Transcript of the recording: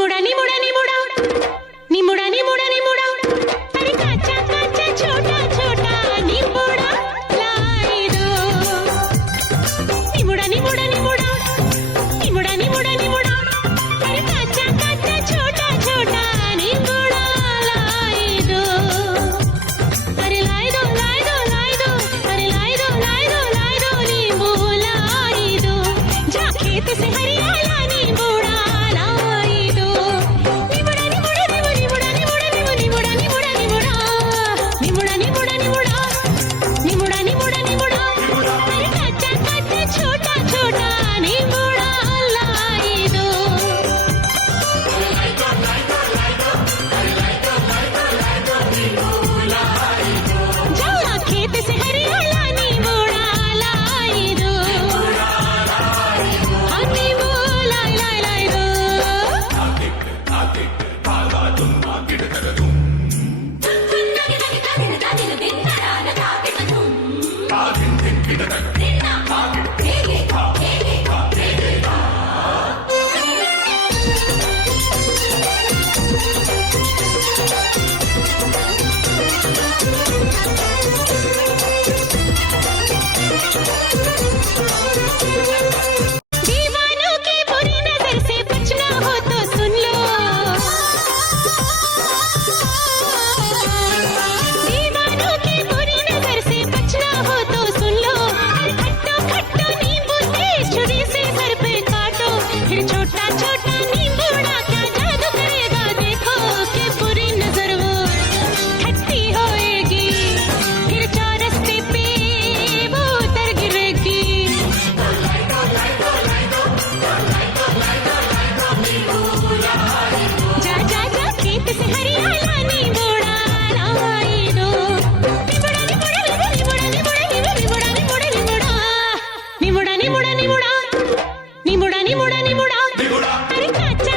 నిముడా నిముడా నిముడా నిముడా నిముడా నిముడా అరే కాచా కాచా छोटा छोटा నిముడా లాయిదో నిముడా నిముడా నిముడా నిముడా నిముడా నిముడా అరే కాచా కాచా छोटा छोटा నిముడా లాయిదో అరే లాయిదో లాయిదో లాయిదో అరే లాయిదో లాయిదో లాయిదో నిము లాయిదో जा खेत से हरियाला निमुड़ा लाइदो निमुड़ा निमुड़ा निमुड़ा निमुड़ा निमुड़ा निमुड़ा निमुड़ा निमुड़ा निमुड़ा निमुड़ा निमुड़ा निमुड़ा निमुड़ा अरे काचा काचा छोटा छोटा निमुड़ा लाइदो जा खेत से हरियाला निमुड़ा लाइदो दीवानों की बुरी नजर से बचना हो तो सुन लो दीवानों की बुरी नजर से बचना हो तो सुन लो खट्टो खट्टो नींबू तेज छुरी से सर पे काटो फिर छोटा छोटा नींबूड़ा क्या जादू करेगा देखो कि बुरी नजर वो खट्टी होएगी फिर चौरस्ते पे वो उतर गिरेगी जा जा जा खेत से हरियाला निमुड़ा लाइदो निमुड़ा निमुड़ा निमुड़ा निमुड़ा निमुड़ा निमुड़ा निमुड़ा निमुड़ा निमुड़ा निमुड़ा निमुड़ा निमुड़ा निमुड़ा अरे काचा